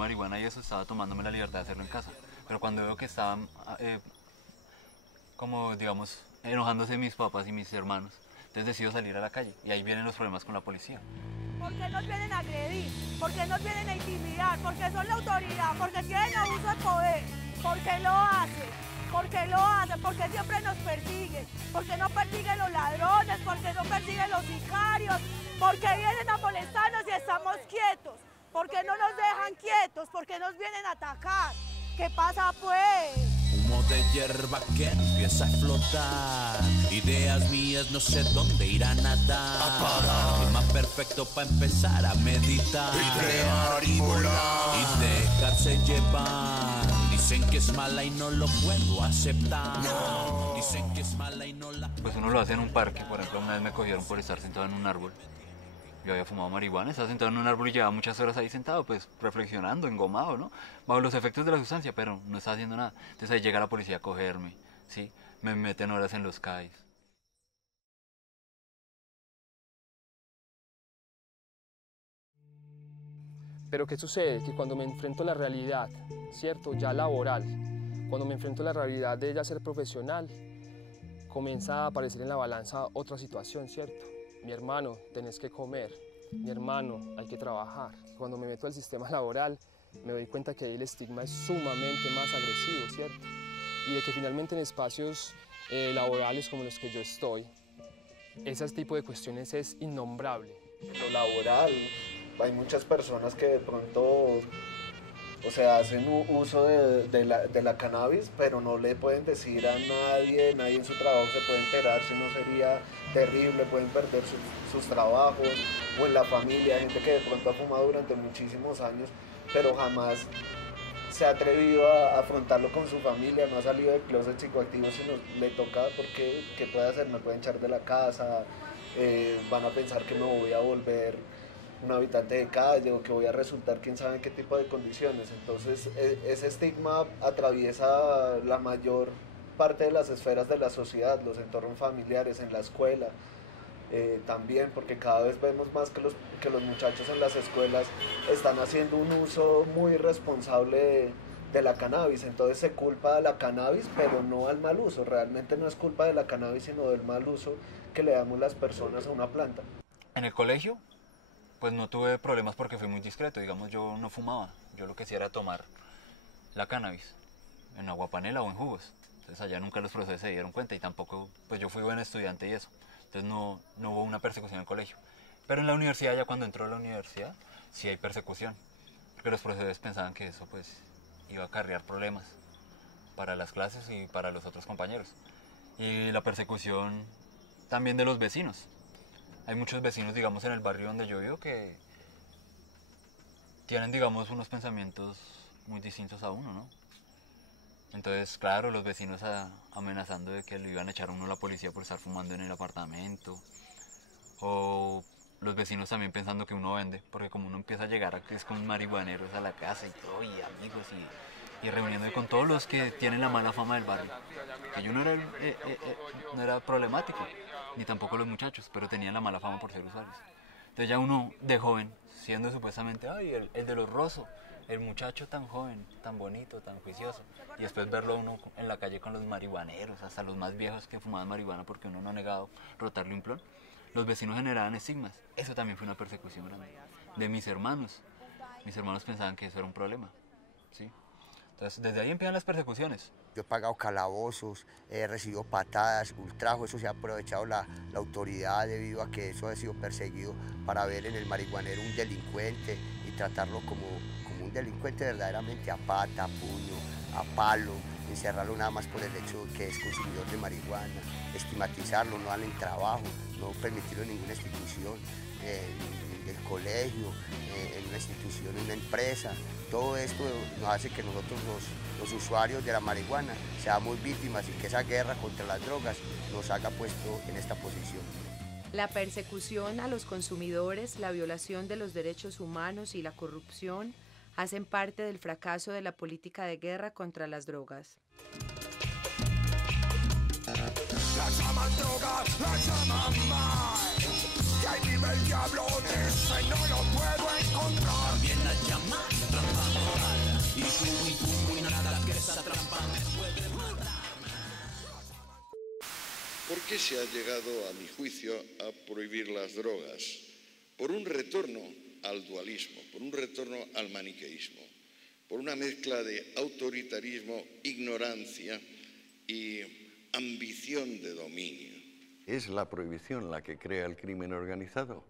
marihuana y eso, estaba tomándome la libertad de hacerlo en casa. Pero cuando veo que estaban, como digamos, enojándose mis papás y mis hermanos, entonces decido salir a la calle y ahí vienen los problemas con la policía. ¿Por qué nos vienen a agredir? ¿Por qué nos vienen a intimidar? Porque son la autoridad, porque tienen abuso de poder. ¿Por qué lo hacen? ¿Por qué lo hacen? ¿Por qué siempre nos persiguen? ¿Por qué no persiguen los ladrones? ¿Por qué no persiguen los sicarios? ¿Por qué vienen a molestarnos y estamos quietos? ¿Por qué no nos dejan quietos? ¿Por qué nos vienen a atacar? ¿Qué pasa pues? Humo de hierba que empieza a flotar. Ideas mías no sé dónde irán a dar. Clima perfecto para empezar a meditar y crear y volar y dejarse llevar. Dicen que es mala y no lo puedo aceptar. No. Dicen que es mala y no la... Pues uno lo hace en un parque. Por ejemplo, una vez me cogieron por estar sentado en un árbol. Yo había fumado marihuana, estaba sentado en un árbol y llevaba muchas horas ahí sentado, pues reflexionando, engomado, ¿no? Bajo los efectos de la sustancia, pero no estaba haciendo nada. Entonces ahí llega la policía a cogerme, ¿sí? Me meten horas en los CAIs. Pero ¿qué sucede? Que cuando me enfrento a la realidad, ¿cierto? Ya laboral, cuando me enfrento a la realidad de ya ser profesional, comienza a aparecer en la balanza otra situación, ¿cierto? Mi hermano, tenés que comer. Mi hermano, hay que trabajar. Cuando me meto al sistema laboral, me doy cuenta que ahí el estigma es sumamente más agresivo, ¿cierto? Y de que finalmente en espacios laborales como los que yo estoy, ese tipo de cuestiones es innombrable. Lo laboral, hay muchas personas que de pronto, o sea, hacen uso de la cannabis, pero no le pueden decir a nadie en su trabajo se puede enterar, si no sería terrible, pueden perder sus trabajos, o en la familia, hay gente que de pronto ha fumado durante muchísimos años, pero jamás se ha atrevido a afrontarlo con su familia, no ha salido del closet psicoactivo, sino le toca porque, ¿qué puede hacer? Me pueden echar de la casa, van a pensar que me voy a volver un habitante de calle o que voy a resultar quién sabe en qué tipo de condiciones. Entonces ese estigma atraviesa la mayor parte de las esferas de la sociedad, los entornos familiares, en la escuela también, porque cada vez vemos más que los muchachos en las escuelas están haciendo un uso muy irresponsable de la cannabis. Entonces se culpa a la cannabis, pero no al mal uso. Realmente no es culpa de la cannabis, sino del mal uso que le damos las personas a una planta. En el colegio, pues no tuve problemas porque fui muy discreto. Digamos, yo no fumaba. Yo lo que hacía era tomar la cannabis en agua panela o en jugos. Entonces allá nunca los profesores se dieron cuenta y tampoco, pues yo fui buen estudiante y eso. Entonces no hubo una persecución en el colegio. Pero en la universidad, ya cuando entró a la universidad, sí hay persecución. Porque los profesores pensaban que eso pues iba a acarrear problemas para las clases y para los otros compañeros. Y la persecución también de los vecinos. Hay muchos vecinos, digamos, en el barrio donde yo vivo que tienen, digamos, unos pensamientos muy distintos a uno, ¿no? Entonces, claro, los vecinos amenazando de que le iban a echar a uno a la policía por estar fumando en el apartamento. O los vecinos también pensando que uno vende, porque como uno empieza a llegar a, es con marihuaneros a la casa y todo, y amigos, y reuniéndose con todos los que tienen la mala fama del barrio. Que yo no era problemático, ni tampoco los muchachos, pero tenían la mala fama por ser usuarios. Entonces ya uno de joven, siendo supuestamente, ay, el de los Rosso, el muchacho tan joven, tan bonito, tan juicioso, y después verlo uno en la calle con los marihuaneros, hasta los más viejos que fumaban marihuana porque uno no ha negado rotarle un plon, los vecinos generaban estigmas. Eso también fue una persecución grande de mis hermanos. Mis hermanos pensaban que eso era un problema, ¿sí? Entonces desde ahí empiezan las persecuciones. Yo he pagado calabozos, he recibido patadas, ultrajos, eso se ha aprovechado la autoridad debido a que eso ha sido perseguido para ver en el marihuanero un delincuente y tratarlo como un delincuente verdaderamente a pata, a puño, a palo, encerrarlo nada más por el hecho de que es consumidor de marihuana, estigmatizarlo, no darle trabajo, no permitirlo en ninguna institución, del colegio, en una institución, en una empresa. Todo esto nos hace que nosotros los usuarios de la marihuana seamos víctimas y que esa guerra contra las drogas nos haga puesto en esta posición. La persecución a los consumidores, la violación de los derechos humanos y la corrupción hacen parte del fracaso de la política de guerra contra las drogas. La llaman droga, la llaman mal. hay nivel diablo, ese no lo puedo encontrar. También la llama, trampa moral. Y tú y nada que esa trampa me puede matar. ¿Por qué se ha llegado, a mi juicio, a prohibir las drogas? Por un retorno al dualismo, por un retorno al maniqueísmo, por una mezcla de autoritarismo, ignorancia y ambición de dominio. Es la prohibición la que crea el crimen organizado.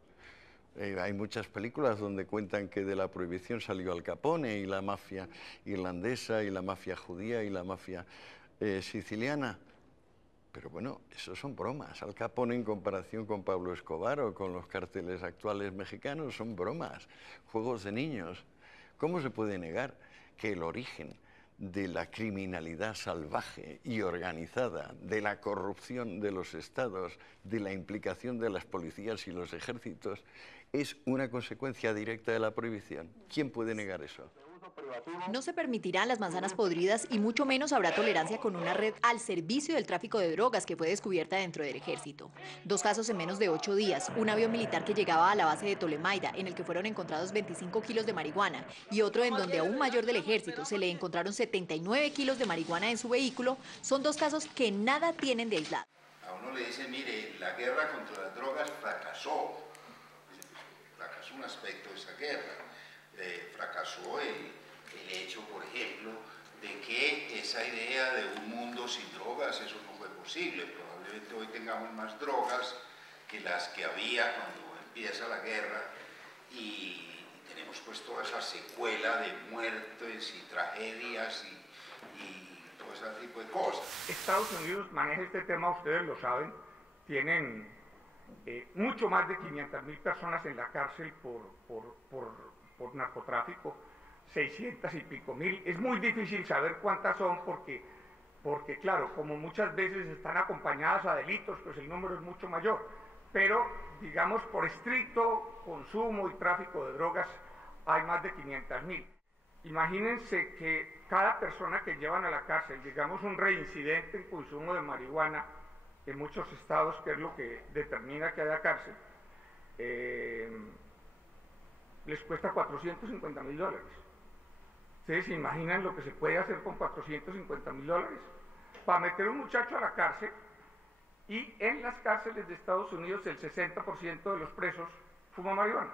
Hay muchas películas donde cuentan que de la prohibición salió Al Capone y la mafia irlandesa y la mafia judía y la mafia siciliana. Pero bueno, eso son bromas. Al Capone en comparación con Pablo Escobar o con los cárteles actuales mexicanos son bromas, juegos de niños. ¿Cómo se puede negar que el origen de la criminalidad salvaje y organizada, de la corrupción de los estados, de la implicación de las policías y los ejércitos, es una consecuencia directa de la prohibición? ¿Quién puede negar eso? No se permitirán las manzanas podridas y mucho menos habrá tolerancia con una red al servicio del tráfico de drogas que fue descubierta dentro del ejército. 2 casos en menos de 8 días, un avión militar que llegaba a la base de Tolemaida en el que fueron encontrados 25 kilos de marihuana y otro en donde a un mayor del ejército se le encontraron 79 kilos de marihuana en su vehículo, son 2 casos que nada tienen de aislado. A uno le dicen, mire, la guerra contra las drogas fracasó. Fracasó un aspecto de esa guerra. Fracasó el hecho, por ejemplo, de que esa idea de un mundo sin drogas, eso no fue posible. Probablemente hoy tengamos más drogas que las que había cuando empieza la guerra y tenemos pues toda esa secuela de muertes y tragedias y todo ese tipo de cosas. Estados Unidos maneja este tema, ustedes lo saben, tienen mucho más de 500.000 personas en la cárcel por narcotráfico, 600 y pico mil. Es muy difícil saber cuántas son porque claro, como muchas veces están acompañadas a delitos, pues el número es mucho mayor. Pero, digamos, por estricto consumo y tráfico de drogas hay más de 500.000. Imagínense que cada persona que llevan a la cárcel, digamos un reincidente en consumo de marihuana en muchos estados, que es lo que determina que haya cárcel, les cuesta $450.000. ¿Ustedes se imaginan lo que se puede hacer con $450.000? Para meter a un muchacho a la cárcel, y en las cárceles de Estados Unidos el 60% de los presos fuma marihuana.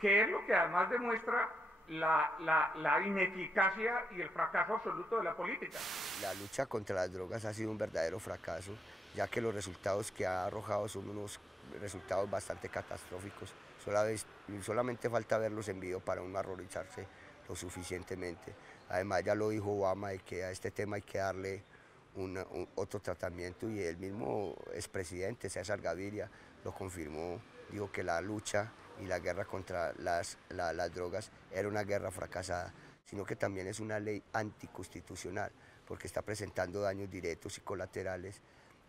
Que es lo que además demuestra la ineficacia y el fracaso absoluto de la política. La lucha contra las drogas ha sido un verdadero fracaso, ya que los resultados que ha arrojado son unos resultados bastante catastróficos. Solamente falta verlos en vivo para uno horrorizarse lo suficientemente. Además, ya lo dijo Obama, de que a este tema hay que darle otro tratamiento, y el mismo expresidente César Gaviria lo confirmó, dijo que la lucha y la guerra contra las drogas era una guerra fracasada, sino que también es una ley anticonstitucional, porque está presentando daños directos y colaterales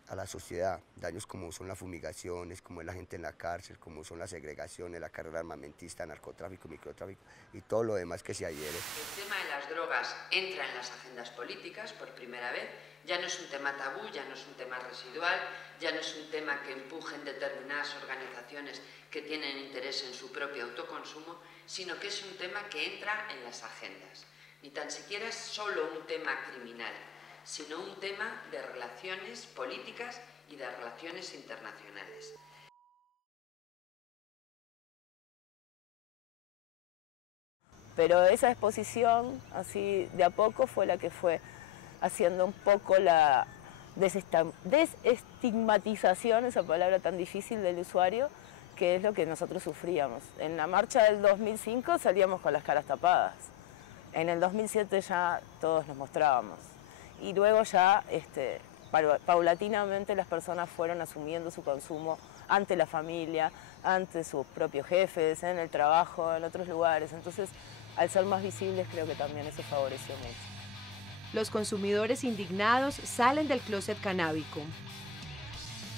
a la sociedad, daños como son las fumigaciones, como es la gente en la cárcel, como son las segregaciones, la carrera armamentista, narcotráfico, microtráfico y todo lo demás que se adhiere. El tema de las drogas entra en las agendas políticas por primera vez, ya no es un tema tabú, ya no es un tema residual, ya no es un tema que empujen determinadas organizaciones que tienen interés en su propio autoconsumo, sino que es un tema que entra en las agendas. Ni tan siquiera es solo un tema criminal, sino un tema de relaciones políticas y de relaciones internacionales. Pero esa exposición, así de a poco, fue la que fue haciendo un poco la desestigmatización, esa palabra tan difícil, del usuario, que es lo que nosotros sufríamos. En la marcha del 2005 salíamos con las caras tapadas. En el 2007 ya todos nos mostrábamos. Y luego ya paulatinamente las personas fueron asumiendo su consumo ante la familia, ante sus propios jefes, en el trabajo, en otros lugares. Entonces, al ser más visibles, creo que también eso favoreció mucho. Los consumidores indignados salen del closet canábico.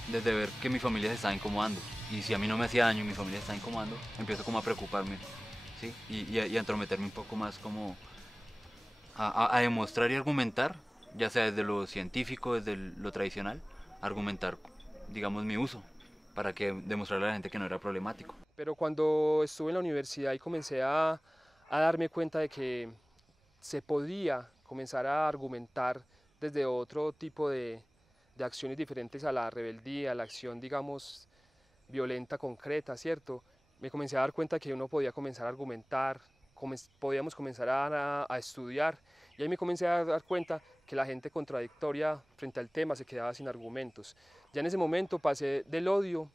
Desde ver que mi familia se está incomodando, y si a mí no me hacía daño y mi familia se está incomodando, empiezo como a preocuparme, ¿sí? y a entrometerme un poco más, como a demostrar y argumentar, ya sea desde lo científico, desde lo tradicional, argumentar, digamos, mi uso, para que demostrarle a la gente que no era problemático. Pero cuando estuve en la universidad y comencé a darme cuenta de que se podía comenzar a argumentar desde otro tipo de acciones diferentes a la rebeldía, a la acción, digamos, violenta, concreta, ¿cierto? Me comencé a dar cuenta que uno podía comenzar a argumentar, podíamos comenzar a estudiar, y ahí me comencé a dar cuenta que la gente contradictoria frente al tema se quedaba sin argumentos. Ya en ese momento pasé del odio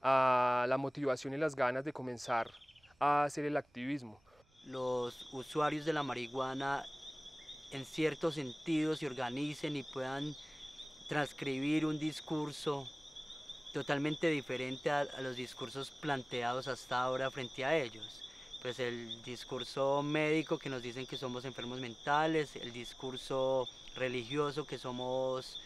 a la motivación y las ganas de comenzar a hacer el activismo. Los usuarios de la marihuana en ciertos sentidos se organicen y puedan transcribir un discurso totalmente diferente a los discursos planteados hasta ahora frente a ellos. Pues el discurso médico que nos dicen que somos enfermos mentales, el discurso religioso que somos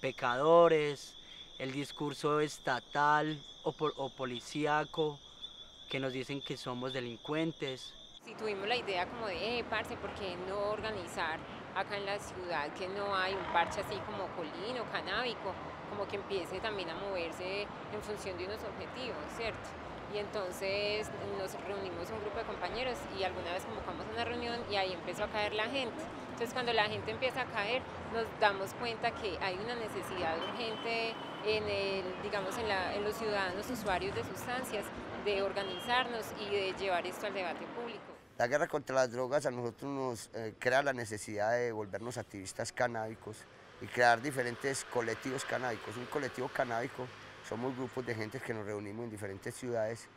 pecadores, el discurso estatal o policíaco que nos dicen que somos delincuentes. Si tuvimos la idea como de, parce, ¿por qué no organizar acá en la ciudad que no hay un parche así como colino, canábico, como que empiece también a moverse en función de unos objetivos, ¿cierto? Y entonces nos reunimos un grupo de compañeros y alguna vez convocamos una reunión y ahí empezó a caer la gente. Entonces cuando la gente empieza a caer nos damos cuenta que hay una necesidad urgente en los ciudadanos usuarios de sustancias de organizarnos y de llevar esto al debate público. La guerra contra las drogas a nosotros nos crea la necesidad de volvernos activistas canábicos y crear diferentes colectivos canábicos. Un colectivo canábico somos grupos de gente que nos reunimos en diferentes ciudades,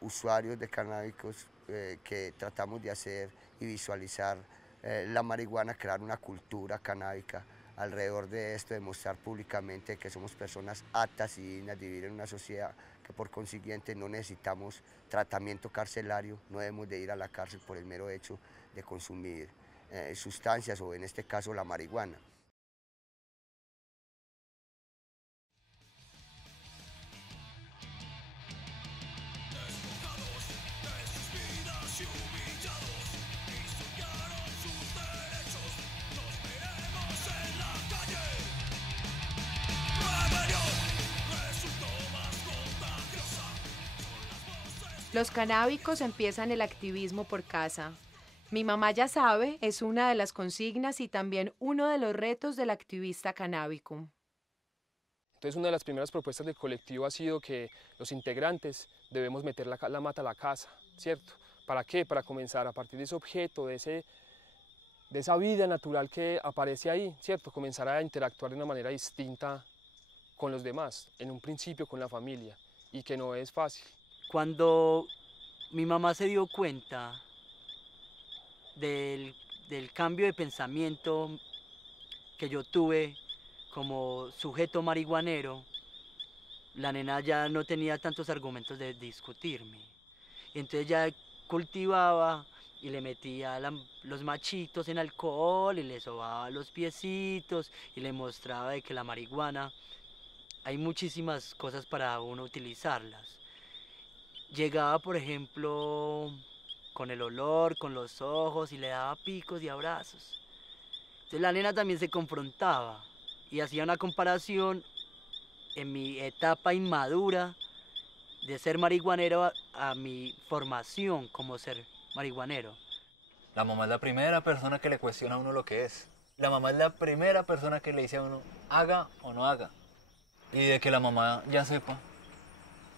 usuarios de canábicos que tratamos de hacer y visualizar la marihuana, crear una cultura canábica alrededor de esto, demostrar públicamente que somos personas aptas y dignas de vivir en una sociedad, que por consiguiente no necesitamos tratamiento carcelario, no debemos de ir a la cárcel por el mero hecho de consumir sustancias o en este caso la marihuana. Los canábicos empiezan el activismo por casa. Mi mamá ya sabe es una de las consignas y también uno de los retos del activista canábico. Entonces una de las primeras propuestas del colectivo ha sido que los integrantes debemos meter la mata a la casa, ¿cierto? ¿Para qué? Para comenzar a partir de ese objeto, de esa vida natural que aparece ahí, ¿cierto? Comenzar a interactuar de una manera distinta con los demás, en un principio con la familia, y que no es fácil. Cuando mi mamá se dio cuenta del cambio de pensamiento que yo tuve como sujeto marihuanero, la nena ya no tenía tantos argumentos de discutirme. Y entonces ya cultivaba y le metía los machitos en alcohol y le sobaba los piecitos y le mostraba de que la marihuana hay muchísimas cosas para uno utilizarlas. Llegaba, por ejemplo, con el olor, con los ojos y le daba picos y abrazos. Entonces la nena también se confrontaba y hacía una comparación en mi etapa inmadura de ser marihuanero a mi formación como ser marihuanero. La mamá es la primera persona que le cuestiona a uno lo que es. La mamá es la primera persona que le dice a uno, haga o no haga. Y de que la mamá ya sepa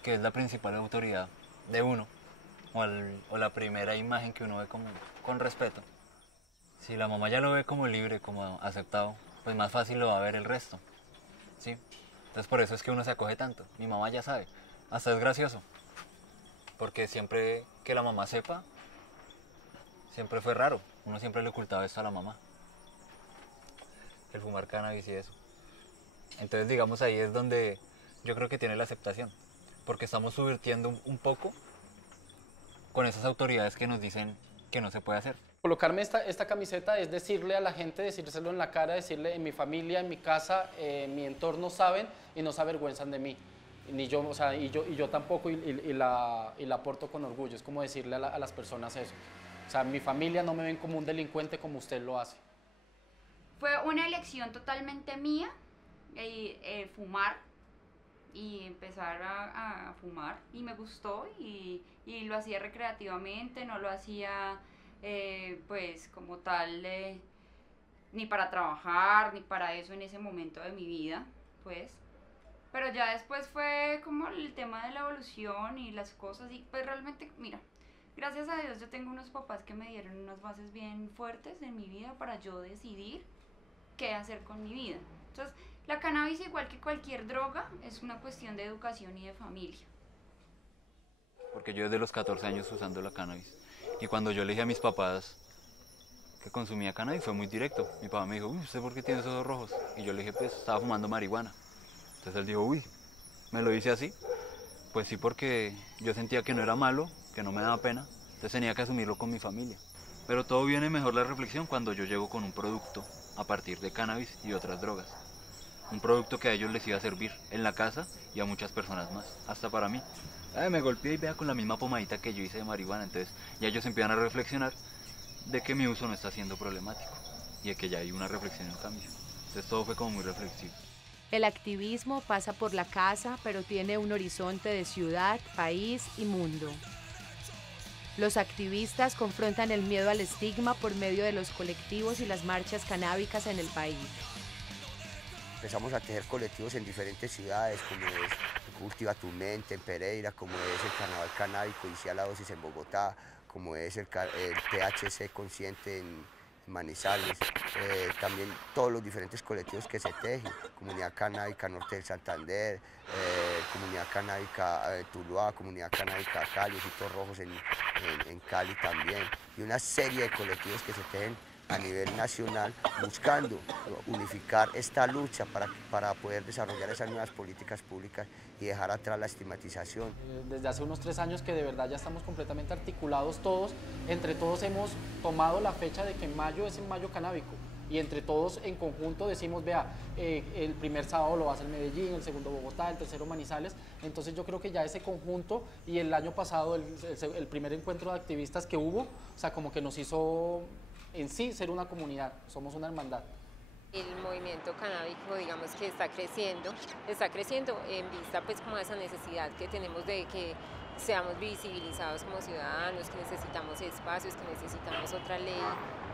que es la principal autoridad de uno, o la primera imagen que uno ve con respeto. Si la mamá ya lo ve como libre, como aceptado, pues más fácil lo va a ver el resto, ¿sí? Entonces por eso es que uno se acoge tanto. Mi mamá ya sabe, hasta es gracioso, porque siempre que la mamá sepa, siempre fue raro. Uno siempre le ocultaba esto a la mamá, el fumar cannabis y eso. Entonces digamos ahí es donde yo creo que tiene la aceptación, porque estamos subvirtiendo un poco con esas autoridades que nos dicen que no se puede hacer. Colocarme esta camiseta es decirle a la gente, decírselo en la cara, decirle en mi familia, en mi casa, en mi entorno saben y no se avergüenzan de mí. Ni yo, o sea, y yo tampoco y la aporto con orgullo. Es como decirle a las personas eso. O sea, mi familia no me ven como un delincuente como usted lo hace. Fue una elección totalmente mía, fumar. y empezar a fumar, y me gustó y lo hacía recreativamente, no lo hacía pues como tal ni para trabajar, ni para eso en ese momento de mi vida, pues. Pero ya después fue como el tema de la evolución y las cosas, y pues realmente, mira, gracias a Dios yo tengo unos papás que me dieron unas bases bien fuertes en mi vida para yo decidir qué hacer con mi vida. Entonces, la cannabis, igual que cualquier droga, es una cuestión de educación y de familia. Porque yo desde los 14 años usando la cannabis. Y cuando yo le dije a mis papás que consumía cannabis, fue muy directo. Mi papá me dijo, uy, ¿usted por qué tiene esos ojos rojos? Y yo le dije, pues, estaba fumando marihuana. Entonces él dijo, uy, ¿me lo dice así? Pues sí, porque yo sentía que no era malo, que no me daba pena. Entonces tenía que asumirlo con mi familia. Pero todo viene mejor la reflexión cuando yo llego con un producto a partir de cannabis y otras drogas. Un producto que a ellos les iba a servir en la casa y a muchas personas más, hasta para mí. Me golpeé y vea con la misma pomadita que yo hice de marihuana, entonces ya ellos empiezan a reflexionar de que mi uso no está siendo problemático y de que ya hay una reflexión y un cambio. Entonces todo fue como muy reflexivo. El activismo pasa por la casa, pero tiene un horizonte de ciudad, país y mundo. Los activistas confrontan el miedo al estigma por medio de los colectivos y las marchas canábicas en el país. Empezamos a tejer colectivos en diferentes ciudades, como es Cultiva tu Mente en Pereira, como es el Carnaval Canábico Inicia la Dosis en Bogotá, como es el THC Consciente en Manizales, también todos los diferentes colectivos que se tejen, Comunidad Canábica Norte del Santander, Comunidad Canábica Tuluá, Comunidad Canábica Cali, Ojitos Rojos en Cali también, y una serie de colectivos que se tejen a nivel nacional, buscando unificar esta lucha para poder desarrollar esas nuevas políticas públicas y dejar atrás la estigmatización. Desde hace unos 3 años que de verdad ya estamos completamente articulados todos, entre todos hemos tomado la fecha de que mayo es el mayo canábico, y entre todos en conjunto decimos, vea, el primer sábado lo va a hacer Medellín, el segundo Bogotá, el tercero Manizales. Entonces yo creo que ya ese conjunto, y el año pasado el primer encuentro de activistas que hubo, o sea, como que nos hizo en sí ser una comunidad, somos una hermandad. El movimiento canábico, digamos que está creciendo en vista pues como a esa necesidad que tenemos de que seamos visibilizados como ciudadanos, que necesitamos espacios, que necesitamos otra ley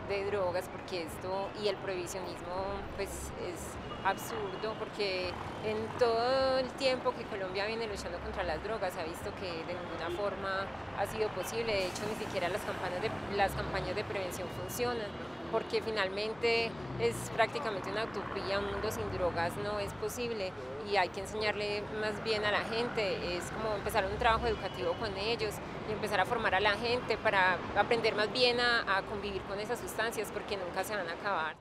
de drogas, porque esto y el prohibicionismo pues es absurdo, porque en todo el tiempo que Colombia viene luchando contra las drogas se ha visto que de ninguna forma ha sido posible. De hecho, ni siquiera las campañas de prevención funcionan, porque finalmente es prácticamente una utopía. Un mundo sin drogas no es posible y hay que enseñarle más bien a la gente. Es como empezar un trabajo educativo con ellos y empezar a formar a la gente para aprender más bien a convivir con esas sustancias, porque nunca se van a acabar.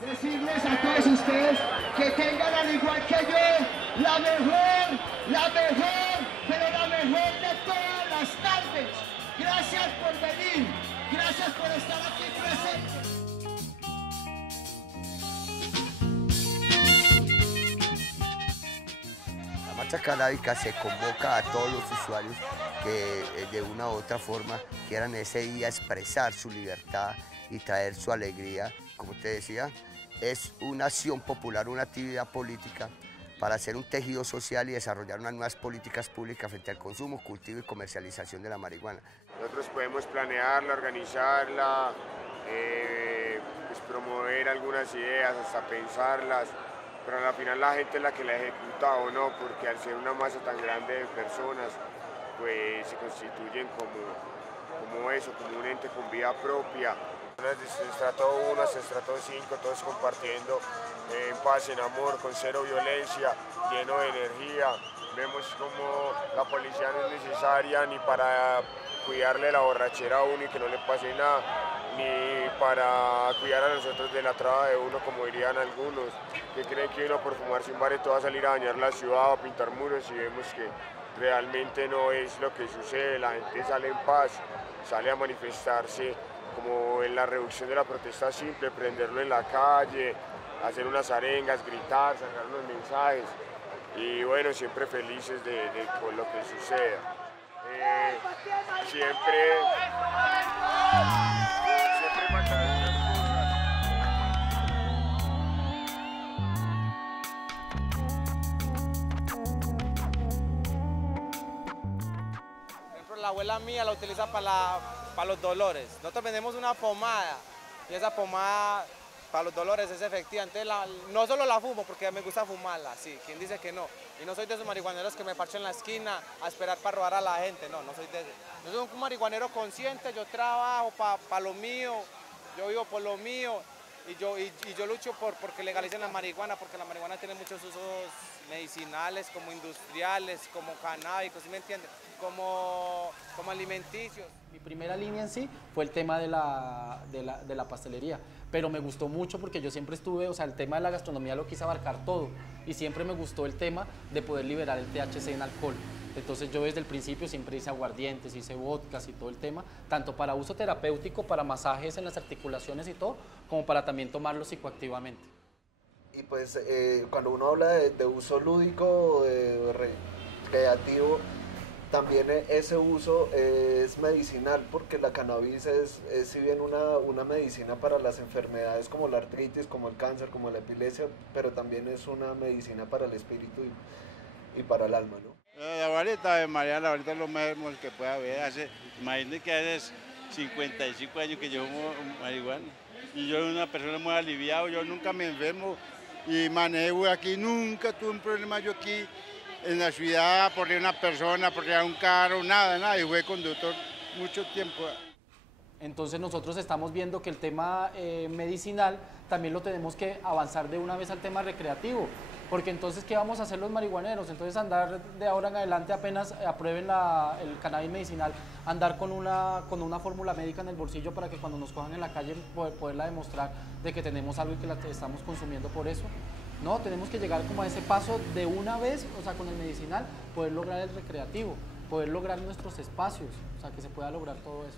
Decirles a todos ustedes que tengan, al igual que yo, la mejor, pero la mejor de todas las tardes. Gracias por venir, gracias por estar aquí presentes. La marcha canábica se convoca a todos los usuarios que de una u otra forma quieran ese día expresar su libertad y traer su alegría. Como te decía, es una acción popular, una actividad política para hacer un tejido social y desarrollar unas nuevas políticas públicas frente al consumo, cultivo y comercialización de la marihuana. Nosotros podemos planearla, organizarla, pues promover algunas ideas, hasta pensarlas, pero a la final la gente es la que la ejecuta o no, porque al ser una masa tan grande de personas, pues se constituyen como eso, como un ente con vida propia. Desde el estrato 1 hasta el estrato 5, todos compartiendo en paz, en amor, con cero violencia, lleno de energía. Vemos como la policía no es necesaria ni para cuidarle la borrachera a uno y que no le pase nada, ni para cuidar a nosotros de la traba de uno, como dirían algunos, que creen que uno por fumarse un bareto va a salir a dañar la ciudad o a pintar muros, y vemos que realmente no es lo que sucede. La gente sale en paz, sale a manifestarse, como en la reducción de la protesta simple, prenderlo en la calle, hacer unas arengas, gritar, sacar unos mensajes, y bueno, siempre felices con lo que suceda. Siempre mantener las Por ejemplo, la abuela mía la utiliza para los dolores. Nosotros vendemos una pomada y esa pomada para los dolores es efectiva. Entonces no solo la fumo porque me gusta fumarla, sí, quien dice que no. Y no soy de esos marihuaneros que me parcho en la esquina a esperar para robar a la gente, no soy de ese. Yo soy un marihuanero consciente, yo trabajo para lo mío, yo vivo por lo mío y yo lucho porque legalicen la marihuana, porque la marihuana tiene muchos usos medicinales, como industriales, como canábicos, ¿sí me entiendes? Como alimenticios. Mi primera línea en sí fue el tema de la pastelería, pero me gustó mucho porque yo siempre estuve, o sea, el tema de la gastronomía lo quise abarcar todo y siempre me gustó el tema de poder liberar el THC en alcohol. Entonces yo desde el principio siempre hice aguardientes, hice vodkas y todo el tema, tanto para uso terapéutico, para masajes en las articulaciones y todo, como para también tomarlo psicoactivamente. Y pues cuando uno habla de uso lúdico, recreativo, también ese uso es medicinal, porque la cannabis es si bien una medicina para las enfermedades como la artritis, como el cáncer, como la epilepsia, pero también es una medicina para el espíritu y para el alma, ¿no? La varita de María, la varita es lo mejor que puede haber. Imagínate que hace 55 años que yo fumo marihuana y yo soy una persona muy aliviada, yo nunca me enfermo y manejo aquí, nunca tuve un problema yo aquí en la ciudad por una persona, por un carro, nada, y fue conductor mucho tiempo. Entonces nosotros estamos viendo que el tema medicinal también lo tenemos que avanzar de una vez al tema recreativo, porque entonces ¿qué vamos a hacer los marihuaneros? Entonces andar de ahora en adelante, apenas aprueben el cannabis medicinal, andar con una fórmula médica en el bolsillo para que cuando nos cojan en la calle poderla demostrar de que tenemos algo y que la estamos consumiendo por eso. No, tenemos que llegar como a ese paso de una vez, o sea, con el medicinal, poder lograr el recreativo, poder lograr nuestros espacios, o sea, que se pueda lograr todo eso.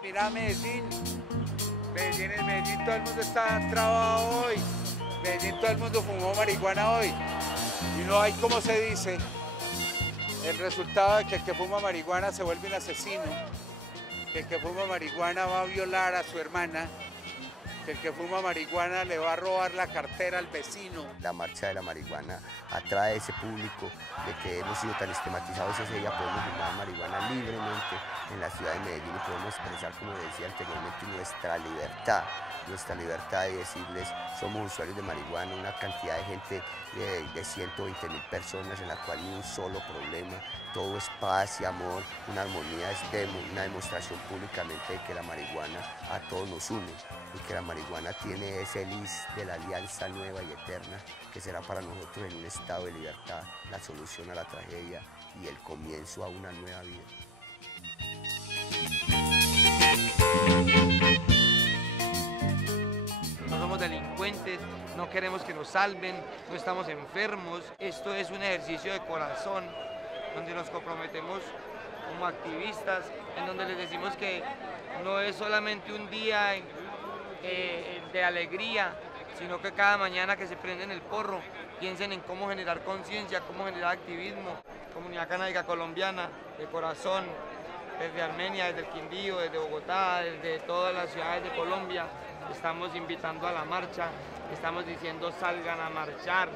Mira Medellín, en Medellín todo el mundo está trabado hoy, Medellín todo el mundo fumó marihuana hoy, y no hay, como se dice, el resultado de que el que fuma marihuana se vuelve un asesino, que el que fuma marihuana va a violar a su hermana, que el que fuma marihuana le va a robar la cartera al vecino. La marcha de la marihuana atrae a ese público de que hemos sido tan estigmatizados ese día, podemos fumar marihuana libremente en la ciudad de Medellín y podemos expresar, como decía anteriormente, nuestra libertad de decirles, somos usuarios de marihuana, una cantidad de gente de 120.000 personas en la cual ni un solo problema, todo es paz y amor, una armonía, una demostración públicamente de que la marihuana a todos nos une y que la marihuana tiene ese lis de la alianza nueva y eterna que será para nosotros en un estado de libertad la solución a la tragedia y el comienzo a una nueva vida. No somos delincuentes, no queremos que nos salven, no estamos enfermos. Esto es un ejercicio de corazón donde nos comprometemos como activistas, en donde les decimos que no es solamente un día de alegría, sino que cada mañana que se prenden el porro piensen en cómo generar conciencia, cómo generar activismo. Comunidad Canábica Colombiana, de corazón, desde Armenia, desde el Quindío, desde Bogotá, desde todas las ciudades de Colombia, estamos invitando a la marcha, estamos diciendo salgan a marchar.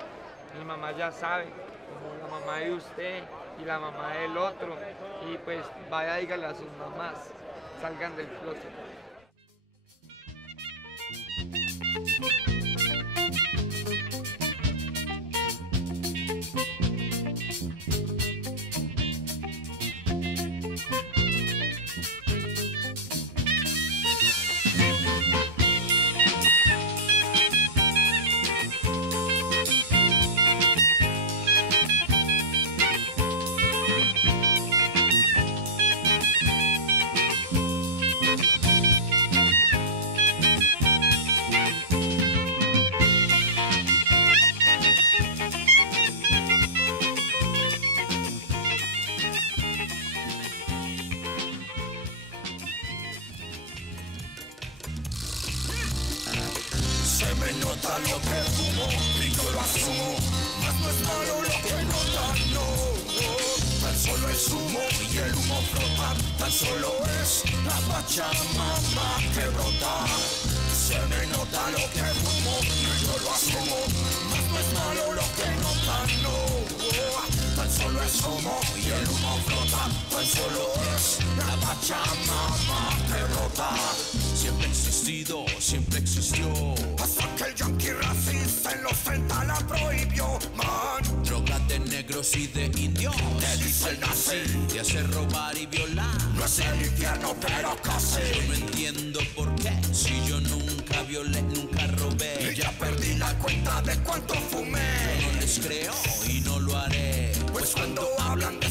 Mi mamá ya sabe, como la mamá de usted y la mamá del otro, y pues vaya, dígale a sus mamás, salgan del closet. Se me nota lo que fumo y yo lo asumo, mas no es malo lo que notan, no. Tan solo es humo y el humo flota, tan solo es la Pachamama que brota. Se me nota lo que fumo y yo lo asumo, mas no es malo lo que notan, no. Tan solo es humo y el humo flota, tan solo es la Pachamama que brota. Siempre ha existido, siempre existió. Hasta que el yanqui racista en los 30 la prohibió, man. Droga de negros y de indios. Te dice el nazi, de hacer robar y violar. No es el infierno, pero casi. Yo no entiendo por qué, si yo nunca violé, nunca robé. Y ya perdí la cuenta de cuánto fumé. Yo no les creo y no lo haré. Pues cuando hablan de